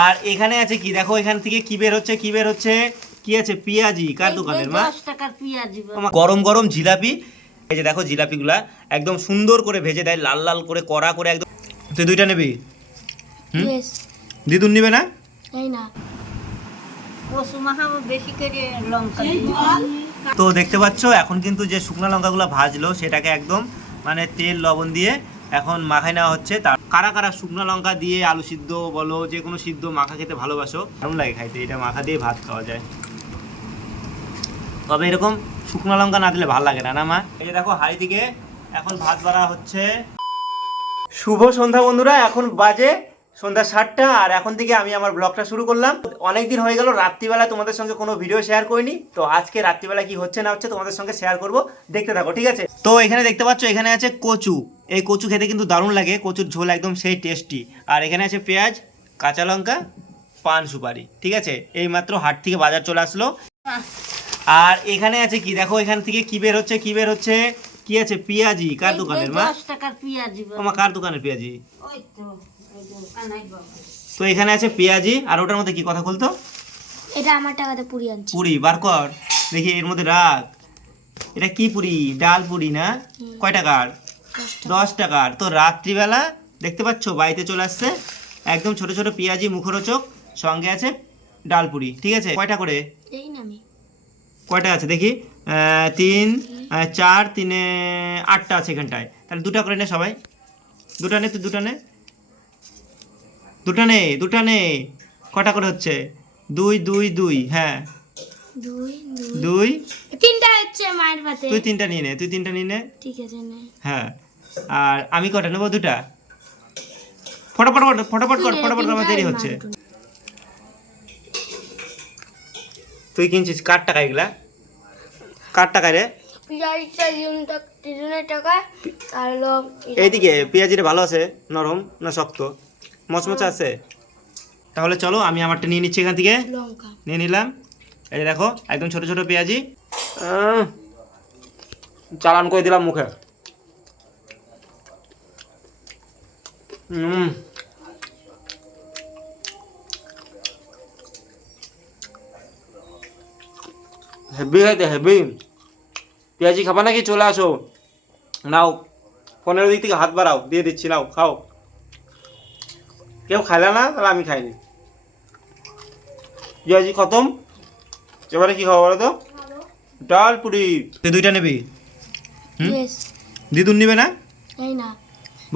আর এখানে আছে কি? দেখো এখান থেকে কি বের হচ্ছে কি বের হচ্ছে? কি আছে? পেঁয়াজি কার দোকানের মা? গরম গরম জিলাপি। এই যে দেখো জিলাপিগুলা একদম সুন্দর করে ভেজে দেয় লাল লাল করে কড়া করে একদম। তুই দুইটা নিবি? দিদুন নিবে না। তো দেখতে পাচ্ছ এখন কিন্তু যে শুকনো লঙ্কাগুলো ভাজলো সেটাকে একদম মানে তেল লবণ দিয়ে এখন মাখাই নেওয়া হচ্ছে। তার কারা কারা শুকনো লঙ্কা দিয়ে আলু সিদ্ধ বলো, যে কোনো সিদ্ধ মাখা খেতে ভালোবাসো কেমন লাগে খাইতে, এটা মাখা দিয়ে ভাত খাওয়া যায়। তবে এরকম শুকনো লঙ্কা না দিলে ভালো লাগে না না মা? এই যে দেখো, হাড়ি থেকে এখন ভাত বাড়া হচ্ছে। শুভ সন্ধ্যা বন্ধুরা, এখন বাজে সন্ধ্যা সাতটা, আর এখন থেকে আমি আমার ব্লগটা শুরু করলাম। অনেক দিন হয়ে গেল, রাত্রিবেলা তোমাদের সঙ্গে কোনো ভিডিও শেয়ার করিনি। তো আজকে রাত্রিবেলা কি হচ্ছে না হচ্ছে তোমাদের সঙ্গে শেয়ার করব, দেখতে থাকো, ঠিক আছে? তো এখানে দেখতে পাচ্ছ, এখানে আছে কচু। এই কচু খেতে কিন্তু দারুণ লাগে কচুর ঝোল একদম সেই টেস্টি আর এখানে আছে পেঁয়াজ কাঁচা লঙ্কা পান সুপারি ঠিক আছে? এই মাত্র হাট থেকে বাজার চলে আসলো। আর এখানে আছে কি? দেখো এখান থেকে কি বের হচ্ছে কি বের হচ্ছে? কি আছে? পেঁয়াজি কার দোকানের মা? আমার কার দোকানের পেঁয়াজি? তো এখানে আছে পেঁয়াজি আর ওটার মধ্যে কি কথা খুলতো এটা আমার টাকাতে পুরি আনছি। পুরি বার কর। দেখি এর মধ্যে রাখ। এটা কি পুরি? ডাল পুরি না? কয় টাকার? দশ টাকার তো রাত্রিবেলা দেখতে পাচ্ছ বাড়িতে চলে আসছে একদম ছোট ছোট পেঁয়াজি মুখরোচক সঙ্গে আছে ডাল পুরি ঠিক আছে? কয়টা করে? কয়টা আছে? দেখি। তিন চার তিনে আটটা আছে এখানটায়। তাহলে দুটা করে নে সবাই। দুটা নে তুই দুটা নে। দুটা নে দুটা নে। কটা করে হচ্ছে? দুই দুই দুই হ্যাঁ। দুই তিনটা হচ্ছে মায়ের পাতে তুই তিনটা নিয়ে নে তুই তিনটা নিয়ে নে। ঠিক আছে না। হ্যাঁ। আর আমি কটা নেব? দুটা। ফটাফট ফটাফট কর ফটাফট আমার দেরি হচ্ছে। তুই কিনছিস কার টাকা এগুলা? কার টাকা রে? এইদিকে পেঁয়াজিটা ভালো আছে? নরম না শক্ত? মচমচে আছে? তাহলে চলো আমি আমারটা নিয়ে নিচ্ছি এখান থেকে। নিয়ে নিলাম। এই দেখো একদম ছোট ছোট পেঁয়াজি। আহ, চালান করে দিলাম মুখে। হুম হেভি খাইতে হেভি। পেঁয়াজি খাবা নাকি? চলে আসো। নাও। পনেরো দিক থেকে হাত বাড়াও। দিয়ে দিচ্ছি নাও খাও। কেউ খাইলে না তাহলে আমি খাইনি। পেঁয়াজি খতম? এবারে কি খাব বলো তো? ডাল পুরি। তুই দুইটা নিবি? হুম? দিদুন নিবে না? না।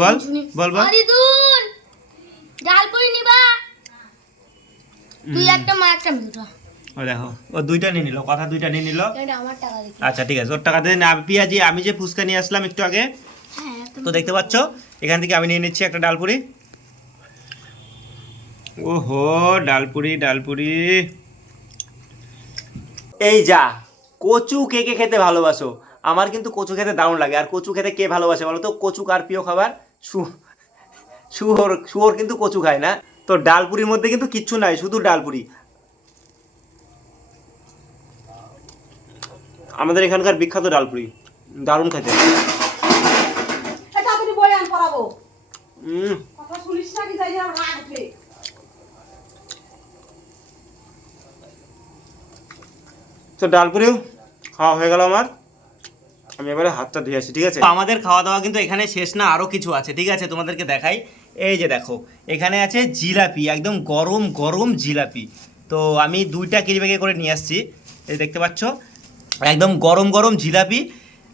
বল বল বল। দিদুন ডাল পুরি নিবা তুই একটা মা একটা মিউটা ও দেখো ও দুইটা নিয়ে নিল কথা দুইটা নিয়ে নিল। এটা আমার টাকা দেখি আচ্ছা ঠিক আছে ওর টাকা দিয়ে না। পেঁয়াজি আমি যে ফুচকা নিয়ে আসলাম একটু আগে হ্যাঁ তো দেখতে পাচ্ছ এখান থেকে আমি নিয়ে নিচ্ছি একটা ডালপুরি। ওহো ডালপুরি ডালপুরি। এই যা কচু কে কে খেতে ভালোবাসো? আমার কিন্তু কচু খেতে দারুণ লাগে। আর কচু খেতে কে ভালোবাসে বলো তো? কচু কার প্রিয় খাবার? সু শুয়োর শুয়োর কিন্তু কচু খায় না। তো ডালপুরির মধ্যে কিন্তু কিচ্ছু নাই শুধু ডালপুরি। আমাদের এখানকার বিখ্যাত ডালপুরি। দারুণ খেতে। তো ডালপুরিও খাওয়া হয়ে গেল আমার। আমি এবারে হাতটা ধুয়ে আসি, ঠিক আছে? আমাদের খাওয়া দাওয়া কিন্তু এখানে শেষ না আরও কিছু আছে, ঠিক আছে? তোমাদেরকে দেখাই। এই যে দেখো, এখানে আছে জিলাপি, একদম গরম গরম জিলাপি। তো আমি দুইটা কেজি ব্যাগে করে নিয়ে আসছি, এই দেখতে পাচ্ছ? একদম গরম গরম জিলাপি,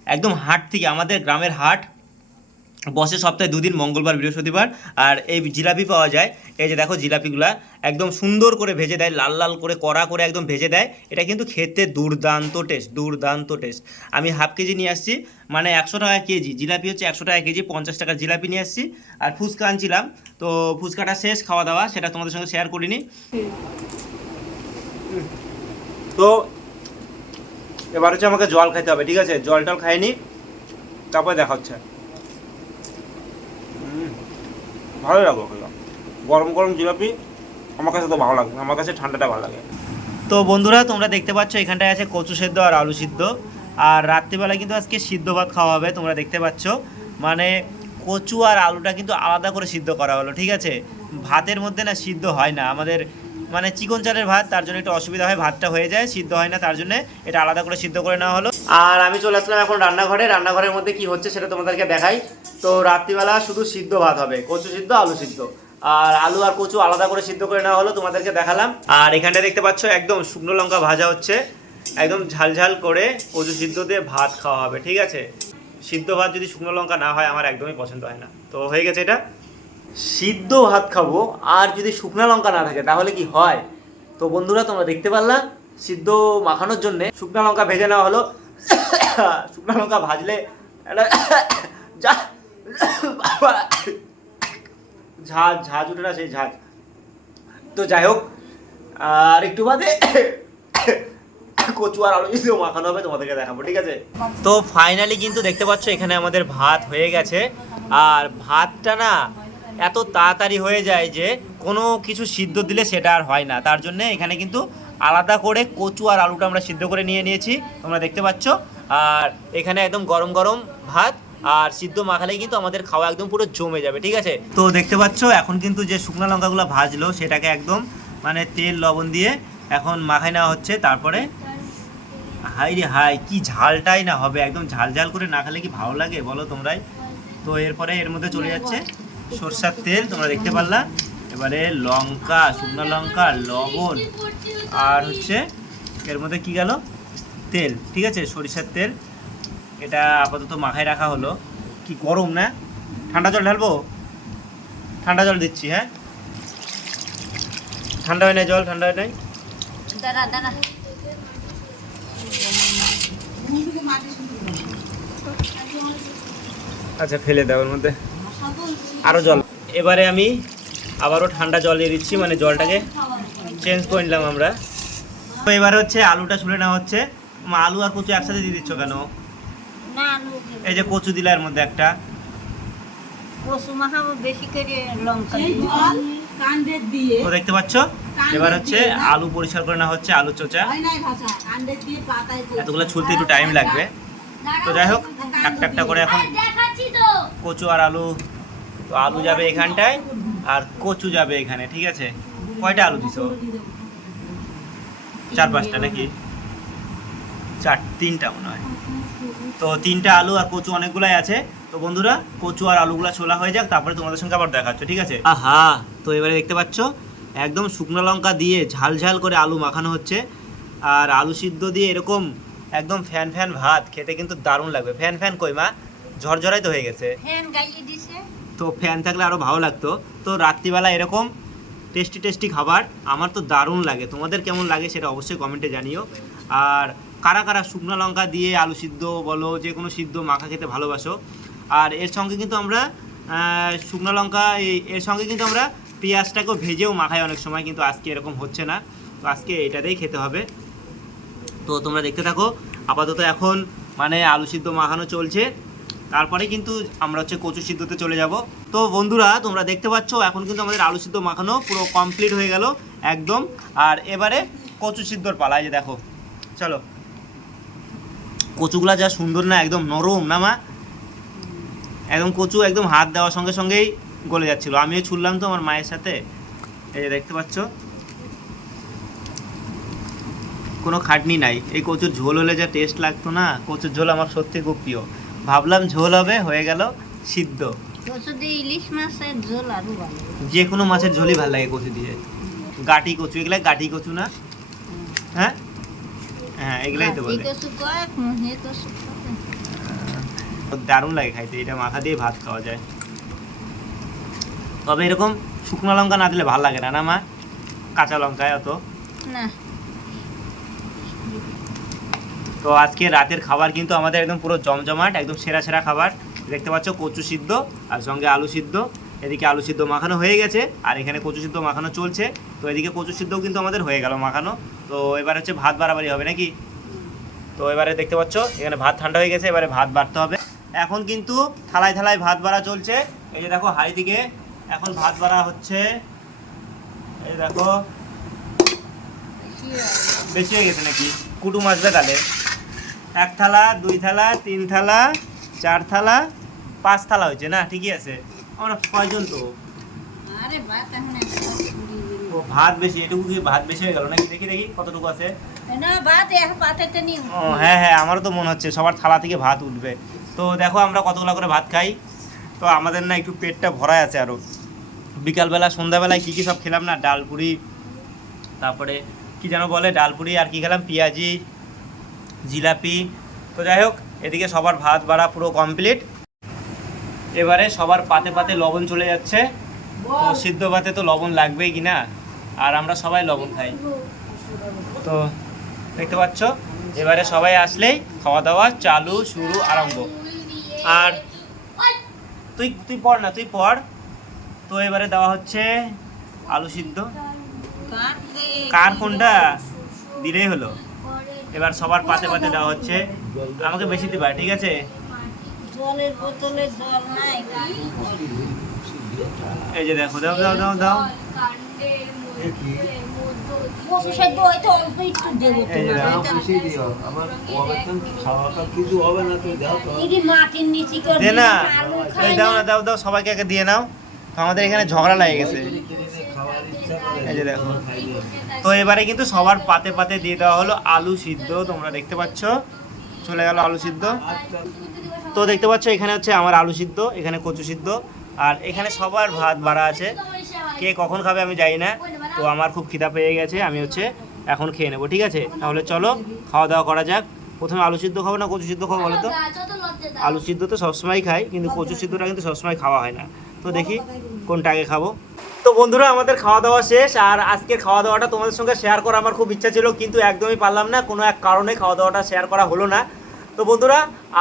একদম হাট থেকে, আমাদের গ্রামের হাট। বসে সপ্তাহে দুদিন, মঙ্গলবার, বৃহস্পতিবার, আর এই জিলাপি পাওয়া যায়। এই যে দেখো জিলাপিগুলা, একদম সুন্দর করে ভেজে দেয়, লাল লাল করে, কড়া করে একদম ভেজে দেয়। এটা কিন্তু খেতে দুর্দান্ত টেস্ট দুর্দান্ত টেস্ট আমি হাফ কেজি নিয়ে আসছি মানে একশো টাকা কেজি, জিলাপি হচ্ছে একশো টাকা কেজি, পঞ্চাশ টাকার জিলাপি নিয়ে আসছি। আর ফুচকা আনছিলাম, তো ফুচকাটা শেষ, খাওয়া দাওয়া, সেটা তোমাদের সঙ্গে শেয়ার করিনি। তো এবার হচ্ছে আমাকে জল খাইতে হবে, ঠিক আছে? জল টল খাইনি, তারপরে দেখা হচ্ছে হুম, ভালো লাগল খেলাম গরম গরম জিলাপি আমার কাছে তো ভালো লাগে, আমার কাছে ঠান্ডাটা ভালো লাগে। তো বন্ধুরা, তোমরা দেখতে পাচ্ছ এখানটায় আছে কচু সেদ্ধ আর আলু সিদ্ধ। আর রাত্রিবেলা কিন্তু আজকে সিদ্ধ ভাত খাওয়া হবে, তোমরা দেখতে পাচ্ছ। মানে কচু আর আলুটা কিন্তু আলাদা করে সিদ্ধ করা হলো, ঠিক আছে? ভাতের মধ্যে না সিদ্ধ হয় না, আমাদের মানে চিকন চালের ভাত, তার জন্য একটু অসুবিধা হয়, ভাতটা হয়ে যায়, সিদ্ধ হয় না, তার জন্য এটা আলাদা করে সিদ্ধ করে নেওয়া হলো। আর আমি চলে আসলাম এখন রান্নাঘরে। রান্নাঘরের মধ্যে কি হচ্ছে সেটা তোমাদেরকে দেখাই। তো রাত্রিবেলা শুধু সিদ্ধ ভাত হবে, কচু সিদ্ধ, আলু সিদ্ধ। আর আলু আর কচু আলাদা করে সিদ্ধ করে নেওয়া হলো, তোমাদেরকে দেখালাম। আর এখানটা দেখতে পাচ্ছ, একদম শুকনো লঙ্কা ভাজা হচ্ছে। একদম ঝাল ঝাল করে কচু সিদ্ধ দিয়ে ভাত খাওয়া হবে, ঠিক আছে? সিদ্ধ ভাত যদি শুকনো লঙ্কা না হয়, আমার একদমই পছন্দ হয় না। তো হয়ে গেছে এটা। সিদ্ধ ভাত খাব, আর যদি শুকনো লঙ্কা না থাকে, তাহলে কি হয়? তো বন্ধুরা, তোমরা দেখতে পারলা, সিদ্ধ মাখানোর জন্য শুকনো লঙ্কা ভেজে নেওয়া হলো। শুকনো লঙ্কা ভাজলে যা ঝাঁজ ঝাঁজ উঠে না, সেই ঝাঁজ। তো যাই হোক, আর একটু বাদে কচু আর আলু সিদ্ধ মাখানো হবে, তোমাদেরকে দেখাবো, ঠিক আছে? তো ফাইনালি কিন্তু দেখতে পাচ্ছ, এখানে আমাদের ভাত হয়ে গেছে। আর ভাতটা না এত তাড়াতাড়ি হয়ে যায় যে কোনো কিছু সিদ্ধ দিলে সেটা আর হয় না। তার জন্য এখানে কিন্তু আলাদা করে কচু আর আলুটা আমরা সিদ্ধ করে নিয়ে নিয়েছি, তোমরা দেখতে পাচ্ছ। আর এখানে একদম গরম গরম ভাত আর সিদ্ধ মাখালে কিন্তু আমাদের খাওয়া একদম পুরো জমে যাবে, ঠিক আছে? তো দেখতে পাচ্ছ, এখন কিন্তু যে শুকনো লঙ্কাগুলো ভাজলো, সেটাকে একদম মানে তেল, লবণ দিয়ে এখন মাখাই নেওয়া হচ্ছে। তারপরে হাই রে হাই কি ঝালটাই না হবে, একদম ঝাল ঝাল করে না খেলে কি ভালো লাগে বলো তোমরাই। তো এরপরে এর মধ্যে চলে যাচ্ছে সরষার তেল, তোমরা দেখতে পারলা। এবারে লঙ্কা শুকনো লঙ্কা লবণ আর হচ্ছে এর মধ্যে কি গেল? তেল ঠিক আছে? সরিষার তেল। এটা আপাতত মাখায় রাখা হলো। কি গরম না? ঠান্ডা জল ঢালবো? ঠান্ডা জল দিচ্ছি হ্যাঁ? ঠান্ডা হয় না জল? ঠান্ডা হয় নাই? দাঁড়া দাঁড়া। আচ্ছা ফেলে দাও ওর মধ্যে। আরও জল। এবারে আমি আবারও ঠান্ডা জল দিয়ে দিচ্ছি মানে জলটাকে চেঞ্জ করে নিলাম আমরা। তো এবার হচ্ছে আলুটা ছুলে নেওয়া হচ্ছে। আলু আর কচু একসাথে দিয়ে দিচ্ছ কেন? না এই যে কচু দিলা এর মধ্যে একটা। তো দেখতে পাচ্ছ? এবার হচ্ছে আলু পরিষ্কার করে নেওয়া হচ্ছে আলু চোচা। নাই ভাষা কাণ্ডে দিয়ে পাতায় দিয়ে- এতগুলো ছুলতে একটু টাইম লাগবে। তো যাই হোক একটা একটা করে এখন কচু আর আলু তো আলু যাবে এখানটায়। আর কচু যাবে এখানে ঠিক আছে? কয়টা আলু দিছো? চার পাঁচটা নাকি? চার তিনটা মনে হয়। তো তিনটা আলু আর কচু অনেকগুলাই আছে। তো বন্ধুরা কচু আর আলুগুলা ছোলা হয়ে যাক তারপরে তোমাদের সঙ্গে আবার দেখা হচ্ছে ঠিক আছে? আহা! তো এবারে দেখতে পাচ্ছ একদম শুকনো লঙ্কা দিয়ে ঝাল ঝাল করে আলু মাখানো হচ্ছে। আর আলু সিদ্ধ দিয়ে এরকম একদম ফ্যান ফ্যান ভাত খেতে কিন্তু দারুণ লাগবে। ফ্যান ফ্যান কই মা? ঝরঝরাই তো হয়ে গেছে। ফ্যান গাইয়ে দিছে। তো ফ্যান থাকলে আরও ভালো লাগতো। তো রাত্রিবেলা এরকম টেস্টি টেস্টি খাবার আমার তো দারুণ লাগে। তোমাদের কেমন লাগে সেটা অবশ্যই কমেন্টে জানিও। আর কারা কারা শুকনো লঙ্কা দিয়ে আলু সিদ্ধ বলো যে কোনো সিদ্ধ মাখা খেতে ভালোবাসো। আর এর সঙ্গে কিন্তু আমরা শুকনো লঙ্কা এর সঙ্গে কিন্তু আমরা পেঁয়াজটাকেও ভেজেও মাখাই অনেক সময়, কিন্তু আজকে এরকম হচ্ছে না। তো আজকে এটাতেই খেতে হবে। তো তোমরা দেখতে থাকো। আপাতত এখন মানে আলু সিদ্ধ মাখানো চলছে। তারপরে কিন্তু আমরা হচ্ছে কচু সিদ্ধতে চলে যাব। তো বন্ধুরা, তোমরা দেখতে পাচ্ছ, এখন কিন্তু আমাদের আলু সিদ্ধ মাখানো পুরো কমপ্লিট হয়ে গেল, একদম। আর এবারে কচু সিদ্ধর পালা যে দেখো। চলো। কচুগুলা যা সুন্দর না, একদম নরম, না মা? একদম কচু একদম হাত দেওয়ার সঙ্গে সঙ্গেই গলে যাচ্ছিল। আমিও ছুললাম তো আমার মায়ের সাথে। এই যে দেখতে পাচ্ছ? কোনো খাটনি নাই। এই কচুর ঝোল হলে যা টেস্ট লাগতো না, কচুর ঝোল আমার সত্যি খুব প্রিয়। ভাবলাম ঝোল হবে হয়ে গেল সিদ্ধ। কচু দিয়ে ইলিশ মাছের ঝোল আরও ভালো যে কোনো মাছের ঝোলই ভালো লাগে কচু দিয়ে। গাটি কচু এগুলা গাটি কচু না? হ্যাঁ? হ্যাঁ এগুলাই তো বলে। দারুণ লাগে খাইতে এটা মাথা দিয়ে ভাত খাওয়া যায়। তবে এরকম শুকনো লঙ্কা না দিলে ভালো লাগে না না মা? কাঁচা লঙ্কায় অত? না। তো আজকে রাতের খাবার কিন্তু আমাদের একদম পুরো জমজমাট, একদম সেরা সেরা খাবার। দেখতে পাচ্ছ কচু সিদ্ধ আর সঙ্গে আলু সিদ্ধ। এদিকে আলু সিদ্ধ মাখানো হয়ে গেছে আর এখানে কচু সিদ্ধ মাখানো চলছে। তো এদিকে কচু সিদ্ধও কিন্তু আমাদের হয়ে গেল মাখানো। তো এবার হচ্ছে ভাত বাড়াবাড়ি হবে নাকি? তো এবারে দেখতে পাচ্ছ, এখানে ভাত ঠান্ডা হয়ে গেছে, এবারে ভাত বাড়তে হবে। এখন কিন্তু থালায় থালায় ভাত বাড়া চলছে। এই যে দেখো হাড়ি দিকে, এখন ভাত বাড়া হচ্ছে, এই দেখো। বেশি হয়ে গেছে নাকি? কুটুম আসবে তাহলে এক থালা দুই থালা তিন থালা চার থালা পাঁচ থালা হয়েছে না? ঠিকই আছে। আমরা কয়জন তো? ও ভাত বেশি। এটুকু কি ভাত বেশি হয়ে গেল নাকি? দেখি দেখি কতটুকু আছে? ও হ্যাঁ হ্যাঁ আমারও তো মনে হচ্ছে সবার থালা থেকে ভাত উঠবে। তো দেখো আমরা কতগুলো করে ভাত খাই। তো আমাদের না একটু পেটটা ভরাই আছে আরও বিকালবেলা সন্ধ্যাবেলায় কী কী সব খেলাম না? ডালপুরি তারপরে কি যেন বলে ডালপুরি আর কি খেলাম? পেঁয়াজি জিলাপি। তো যাই হোক এদিকে সবার ভাত বাড়া পুরো কমপ্লিট এবারে সবার পাতে পাতে লবণ চলে যাচ্ছে। তো সিদ্ধ ভাতে তো লবণ লাগবেই কি না আর আমরা সবাই লবণ খাই। তো দেখতে পাচ্ছ এবারে সবাই আসলেই খাওয়া দাওয়া চালু শুরু আরম্ভ। আর তুই তুই পড় না তুই পড়। তো এবারে দেওয়া হচ্ছে আলু সিদ্ধ। কার কোনটা? দিলেই হলো। এবার সবার পাতে পাতে দেওয়া হচ্ছে। আমাকে বেশি দিবা ঠিক আছে? জলের বোতলে জল নাই। এই যে দেখো দাও দাও দাও দাও। দাও। দিও আমার অবেতন খাওয়া কিছু হবে না তুই দাও তো। দিদি মাটির নিচে করে দে না। আলু এই খাই দাও না। না দাও দাও সবাইকে আগে দিয়ে নাও। আমাদের এখানে ঝগড়া লাগে গেছে। এই যে দেখো। তো এবারে কিন্তু সবার পাতে পাতে দিয়ে দেওয়া হলো আলু সিদ্ধ, তোমরা দেখতে পাচ্ছ। চলে গেল আলু সিদ্ধ। তো দেখতে পাচ্ছ এখানে হচ্ছে আমার আলু সিদ্ধ, এখানে কচু সিদ্ধ। আর এখানে সবার ভাত বাড়া আছে। কে কখন খাবে আমি জানি না। তো আমার খুব খিদা পেয়ে গেছে, আমি হচ্ছে এখন খেয়ে নেব, ঠিক আছে? তাহলে চলো খাওয়া দাওয়া করা যাক। প্রথমে আলু সিদ্ধ খাব না কচু সিদ্ধ খাব বলো তো? আলু সিদ্ধ তো সবসময় খাই, কিন্তু কচু সিদ্ধটা কিন্তু সবসময় খাওয়া হয় না। তো দেখি কোনটা আগে খাব। তো বন্ধুরা, আমাদের খাওয়া দাওয়া শেষ আর আজকের খাওয়া দাওয়াটা তোমাদের সঙ্গে শেয়ার করা আমার খুব ইচ্ছা ছিল, কিন্তু একদমই পারলাম না। কোনো এক কারণে খাওয়া দাওয়াটা শেয়ার করা হলো না। তো বন্ধুরা,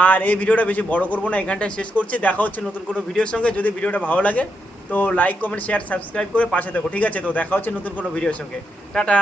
আর এই ভিডিওটা বেশি বড় করব না, এখানটায় শেষ করছি। দেখা হচ্ছে নতুন কোনো ভিডিওর সঙ্গে। যদি ভিডিওটা ভালো লাগে, তো লাইক কমেন্ট শেয়ার সাবস্ক্রাইব করে পাশে দেখো ঠিক আছে? তো দেখা হচ্ছে নতুন কোনো ভিডিওর সঙ্গে। টাটা!